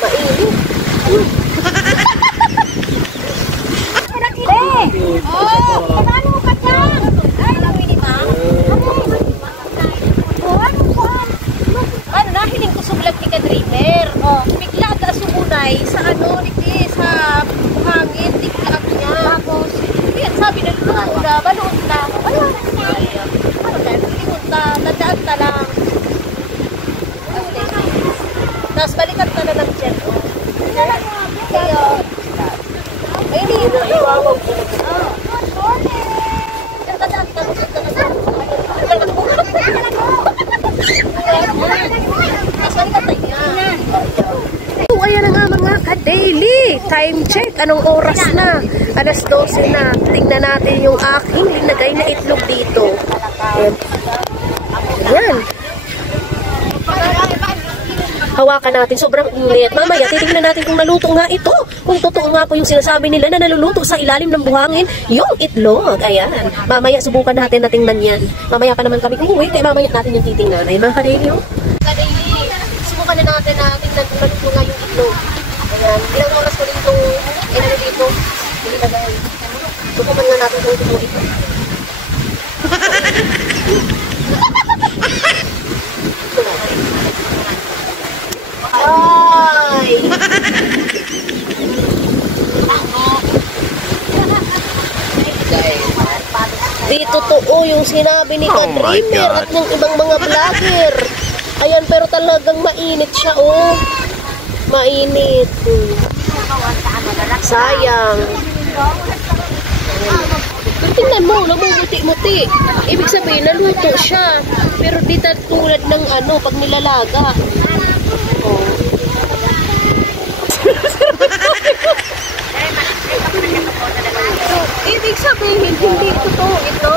Mainit. Oh, paano mo ka dyan? Ay, lawin ni Ma. Ano, nahiling ko suglag ni ka-driver. Oh, bigla ka sumunay sa ano, sa hangin, bigla niya. Tapos, yan, sabi na luto na, baluot na. Ano na, lingon na, nadaan na lang. Tapos balikan ka na lang dyan. Kaya, ay, hindi na iwawag ko. Ayan na nga mga ka-daily. Time check. Anong oras na? Alas 12 na. Tingnan natin yung aking linagay na itlog dito. Ayan. Hawakan natin. Sobrang init. Mamaya, titignan natin kung naluto nga ito. Kung totoo nga po yung sinasabi nila na naluluto sa ilalim ng buhangin, yung itlog. Ayan. Mamaya, subukan natin na tingnan yan. Mamaya pa naman kami uuwi. Kaya mamaya natin yung titingnan. Ay, mga ka-daily, oh. Ka-daily, subukan na natin na tingnan kung naluto nga yung itlog. Ayan. Ilang oras ko dito, dito. Hindi na gawin. Subukan nga natin kung ito ito. Ay! Di totoo yung sinabi ni ka-dreamer at ng ibang mga vlogger. Ayan, pero talagang mainit siya, oh. Mainit. Sayang. Pero tingnan mo, namumuti-muti. Ibig sabihin, naluto siya. Pero di tulad ng ano, pag nilalaga. Oh. Ibig sabihin, hindi totoo ito.